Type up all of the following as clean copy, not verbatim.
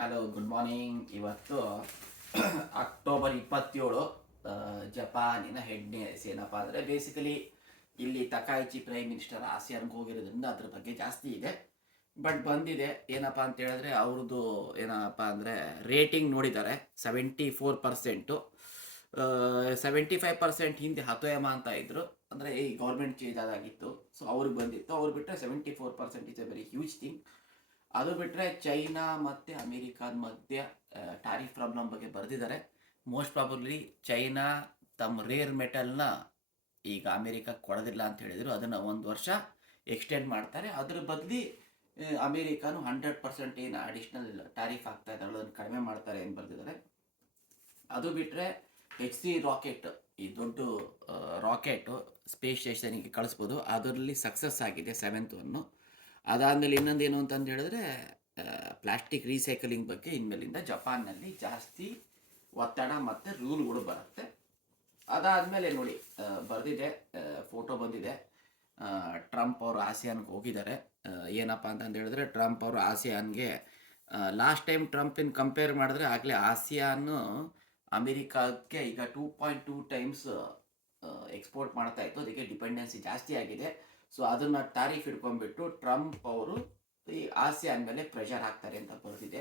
Hello, good morning. ಇವತ್ತು October 27. ಜಪಾನಿನ head news ಏನಪ್ಪ ಅಂದರೆ, ಬೇಸಿಕಲಿ ಇಲ್ಲಿ ತಕಾಯಿಚಿ ಪ್ರೈಮ್ ಮಿನಿಸ್ಟರ್ ಆಸಿಯಾನ್ಗೆ ಹೋಗಿರೋದ್ರಿಂದ ಅದ್ರ ಬಗ್ಗೆ ಜಾಸ್ತಿ ಇದೆ. ಬಟ್ ಬಂದಿದೆ ಏನಪ್ಪ ಅಂತ ಹೇಳಿದ್ರೆ, ಅವ್ರದ್ದು ಏನಪ್ಪ ಅಂದರೆ ರೇಟಿಂಗ್ ನೋಡಿದ್ದಾರೆ 74%. 75% ಹಿಂದೆ ಹತೋಯಮ ಅಂತ ಇದ್ರು, ಅಂದರೆ ಈ ಗೌರ್ಮೆಂಟ್ ಚೇಂಜ್ ಆದಾಗಿತ್ತು. ಸೊ ಅವ್ರಿಗೆ ಬಂದಿತ್ತು, ಅವ್ರು ಬಿಟ್ಟರೆ 74% is A very huge thing. ಅದು ಬಿಟ್ಟರೆ ಚೈನಾ ಮತ್ತು ಅಮೇರಿಕಾದ ಮಧ್ಯೆ ಟ್ಯಾರಿಫ್ ಪ್ರಾಬ್ಲಮ್ ಬಗ್ಗೆ ಬರೆದಿದ್ದಾರೆ. ಮೋಸ್ಟ್ ಪ್ರಾಬಬ್ಲಿ ಚೈನಾ ತಮ್ಮ ರೇರ್ ಮೆಟಲ್ನ ಈಗ ಅಮೇರಿಕಕ್ಕೆ ಕೊಡೋದಿಲ್ಲ ಅಂತ ಹೇಳಿದರು. ಅದನ್ನು 1 ವರ್ಷ ಎಕ್ಸ್ಟೆಂಡ್ ಮಾಡ್ತಾರೆ. ಅದ್ರ ಬದಲಿ ಅಮೇರಿಕಾನು 100% ಏನು ಅಡಿಷ್ನಲ್ ಟ್ಯಾರಿಫ್ ಆಗ್ತಾ ಇದ್ದಾರೋ ಅದನ್ನು ಕಡಿಮೆ ಮಾಡ್ತಾರೆ ಎಂದು ಬರೆದಿದ್ದಾರೆ. ಅದು ಬಿಟ್ಟರೆ HC ರಾಕೆಟ್, ಈ ದೊಡ್ಡ ರಾಕೆಟು ಸ್ಪೇಸ್ ಸ್ಟೇಷನಿಗೆ ಕಳಿಸ್ಬೋದು. ಅದರಲ್ಲಿ ಸಕ್ಸಸ್ ಆಗಿದೆ 7th ಒನ್ನು. ಅದಾದಮೇಲೆ ಇನ್ನೊಂದೇನು ಅಂತಂದು ಹೇಳಿದ್ರೆ, ಪ್ಲಾಸ್ಟಿಕ್ ರೀಸೈಕಲಿಂಗ್ ಬಗ್ಗೆ ಇನ್ಮೇಲಿಂದ ಜಪಾನ್ನಲ್ಲಿ ಜಾಸ್ತಿ ಒತ್ತಡ ಮತ್ತು ರೂಲ್ಗಳು ಬರುತ್ತೆ. ಅದಾದಮೇಲೆ ನೋಡಿ, ಬರೆದಿದೆ, ಫೋಟೋ ಬಂದಿದೆ. ಟ್ರಂಪ್ ಅವರು ಆಸಿಯಾನ್ಗೆ ಹೋಗಿದ್ದಾರೆ. ಏನಪ್ಪ ಅಂತಂದು ಹೇಳಿದ್ರೆ, ಟ್ರಂಪ್ ಅವರು ಆಸಿಯಾನ್ಗೆ ಲಾಸ್ಟ್ ಟೈಮ್ ಟ್ರಂಪಿನ ಕಂಪೇರ್ ಮಾಡಿದ್ರೆ ಆಗಲೇ ಆಸಿಯಾನು ಅಮೇರಿಕಾಕ್ಕೆ ಈಗ 2.2 ಟೈಮ್ಸ್ ಎಕ್ಸ್ಪೋರ್ಟ್ ಮಾಡ್ತಾ ಇತ್ತು. ಅದಕ್ಕೆ ಡಿಪೆಂಡೆನ್ಸಿ ಜಾಸ್ತಿ ಆಗಿದೆ. ಸೊ ಅದನ್ನು ಟ್ಯಾರಿಫ್ ಇಟ್ಕೊಂಡ್ಬಿಟ್ಟು ಟ್ರಂಪ್ ಅವರು ಈ ಆಸಿಯಾನ್ ಮೇಲೆ ಪ್ರೆಷರ್ ಹಾಕ್ತಾರೆ ಅಂತ ಬರೆದಿದೆ.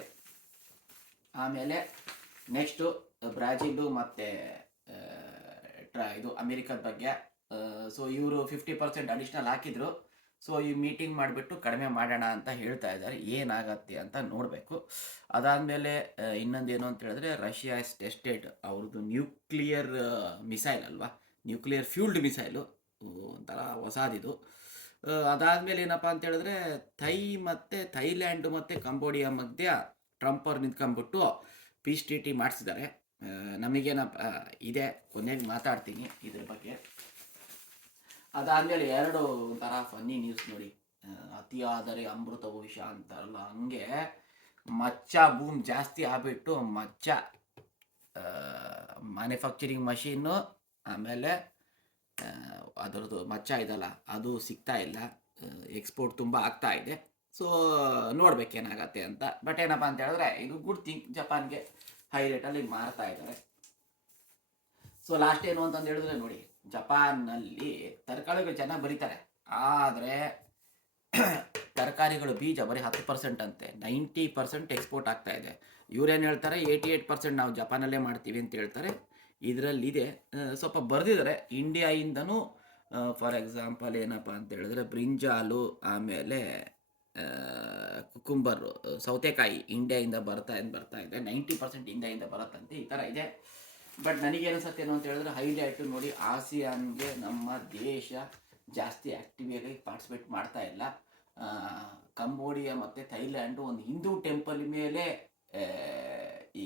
ಆಮೇಲೆ ನೆಕ್ಸ್ಟು ಬ್ರಾಜಿಲು ಮತ್ತು ಇದು ಅಮೇರಿಕದ ಬಗ್ಗೆ. ಸೊ ಇವರು 50% ಅಡಿಷ್ನಲ್ ಹಾಕಿದ್ರು. ಸೊ ಈ ಮೀಟಿಂಗ್ ಮಾಡಿಬಿಟ್ಟು ಕಡಿಮೆ ಮಾಡೋಣ ಅಂತ ಹೇಳ್ತಾ ಇದ್ದಾರೆ. ಏನಾಗತ್ತೆ ಅಂತ ನೋಡಬೇಕು. ಅದಾದಮೇಲೆ ಇನ್ನೊಂದೇನು ಅಂತ ಹೇಳಿದ್ರೆ, ರಷ್ಯಾ ಇಸ್ ಟೆಸ್ಟೆಡ್ ಅವ್ರದ್ದು ನ್ಯೂಕ್ಲಿಯರ್ ಮಿಸೈಲ್ ಅಲ್ವಾ, ನ್ಯೂಕ್ಲಿಯರ್ ಫ್ಯೂಲ್ಡ್ ಮಿಸೈಲು, ಒಂಥರ ಹೊಸದಿದು. ಅದಾದಮೇಲೆ ಏನಪ್ಪ ಅಂತ ಹೇಳಿದ್ರೆ, ಮತ್ತು ಥೈಲ್ಯಾಂಡ್ ಮತ್ತು ಕಂಬೋಡಿಯಾ ಮಧ್ಯೆ ಟ್ರಂಪ್ ಅವ್ರು ನಿಂತ್ಕೊಂಡ್ಬಿಟ್ಟು ಪೀಸ್ ಟ್ರೀಟಿ ಮಾಡಿಸಿದ್ದಾರೆ. ನಮಗೇನಪ್ಪ ಇದೆ, ಕೊನೆಗೆ ಮಾತಾಡ್ತೀನಿ ಇದ್ರ ಬಗ್ಗೆ. ಅದಾದಮೇಲೆ ಎರಡು ಒಂಥರ ಫನ್ನಿ ನ್ಯೂಸ್ ನೋಡಿ. ಅತಿಯಾದರೆ ಅಮೃತವು ವಿಷ ಅಂತಾರಲ್ಲ, ಹಂಗೆ ಮಚ್ಚ ಬೂಮ್ ಜಾಸ್ತಿ ಆಗ್ಬಿಟ್ಟು ಮಚ್ಚ ಮ್ಯಾನುಫ್ಯಾಕ್ಚರಿಂಗ್ ಮಷೀನು, ಆಮೇಲೆ ಅದರದ್ದು ಮಚ್ಚ ಇದಲ್ಲ ಅದು ಸಿಗ್ತಾ ಇಲ್ಲ. ಎಕ್ಸ್ಪೋರ್ಟ್ ತುಂಬ ಆಗ್ತಾ ಇದೆ. ಸೊ ನೋಡ್ಬೇಕೇನಾಗತ್ತೆ ಅಂತ. ಬಟ್ ಏನಪ್ಪ ಅಂತ ಹೇಳಿದ್ರೆ, ಇದು ಗುಡ್ ಥಿಂಗ್. ಜಪಾನ್ಗೆ ಹೈ ರೇಟಲ್ಲಿ ಮಾರ್ತಾ ಇದ್ದಾರೆ. ಸೊ ಲಾಸ್ಟ್ ಏನು ಅಂತಂದು ಹೇಳಿದ್ರೆ ನೋಡಿ, ಜಪಾನ್ನಲ್ಲಿ ತರಕಾರಿಗಳು ಚೆನ್ನಾಗಿ ಬರೀತಾರೆ, ಆದರೆ ತರಕಾರಿಗಳು ಬೀಜ ಬರೀ 10% ಅಂತೆ. 90% ಎಕ್ಸ್ಪೋರ್ಟ್ ಆಗ್ತಾ ಇದೆ. ಇವ್ರೇನು ಹೇಳ್ತಾರೆ, 88% ನಾವು ಜಪಾನಲ್ಲೇ ಮಾಡ್ತೀವಿ ಅಂತ ಹೇಳ್ತಾರೆ. ಇದರಲ್ಲಿದೆ ಸ್ವಲ್ಪ ಬರೆದಿದ್ದಾರೆ ಇಂಡಿಯಾಯಿಂದನೂ. ಫಾರ್ ಎಕ್ಸಾಂಪಲ್ ಏನಪ್ಪ ಅಂತ ಹೇಳಿದ್ರೆ, ಬ್ರಿಂಜಾಲು, ಆಮೇಲೆ ಕುಕುಂಬರು, ಸೌತೆಕಾಯಿ ಇಂಡಿಯಾಯಿಂದ ಬರ್ತಾ ಇದೆ. 90% ಇಂಡಿಯಾಯಿಂದ ಬರುತ್ತಂತೆ. ಈ ಥರ ಇದೆ. ಬಟ್ ನನಗೇನಿಸುತ್ತೇನು ಅಂತ ಹೇಳಿದ್ರೆ, ಹೈಲೈಟು ನೋಡಿ, ಆಸಿಯಾನ್ಗೆ ನಮ್ಮ ದೇಶ ಜಾಸ್ತಿ ಆ್ಯಕ್ಟಿವಿಯಾಗಿ ಪಾರ್ಟಿಸಿಪೇಟ್ ಮಾಡ್ತಾ ಇಲ್ಲ. ಕಂಬೋಡಿಯಾ ಮತ್ತು ಥೈಲ್ಯಾಂಡು ಒಂದು ಹಿಂದೂ ಟೆಂಪಲ್ ಮೇಲೆ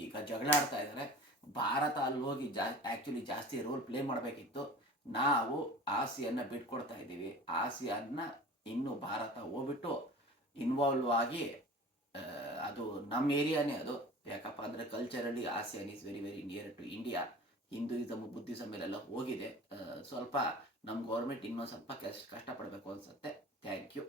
ಈಗ ಜಗಳಾಡ್ತಾ ಇದ್ದಾರೆ. ಭಾರತ ಅಲ್ಲಿ ಹೋಗಿ ಆ್ಯಕ್ಚುಲಿ ಜಾಸ್ತಿ ರೋಲ್ ಪ್ಲೇ ಮಾಡಬೇಕಿತ್ತು. ನಾವು ಆಸಿಯಾನ್ನ ಬಿಟ್ಕೊಡ್ತಾ ಇದ್ದೀವಿ. ಆಸಿಯಾನ್ನ ಇನ್ನೂ ಭಾರತ ಹೋಗ್ಬಿಟ್ಟು ಇನ್ವಾಲ್ವ್ ಆಗಿ, ಅದು ನಮ್ಮ ಏರಿಯಾನೇ ಅದು. ಯಾಕಪ್ಪ ಅಂದರೆ culturally ASEAN is very very near to India. Hinduism Buddhism ಮೇಲೆಲ್ಲ ಹೋಗಿದೆ. ಸ್ವಲ್ಪ ನಮ್ಮ ಗೌರ್ಮೆಂಟ್ ಇನ್ನೊಂದು ಸ್ವಲ್ಪ ಕಷ್ಟಪಡಬೇಕು ಅನಿಸುತ್ತೆ. Thank you.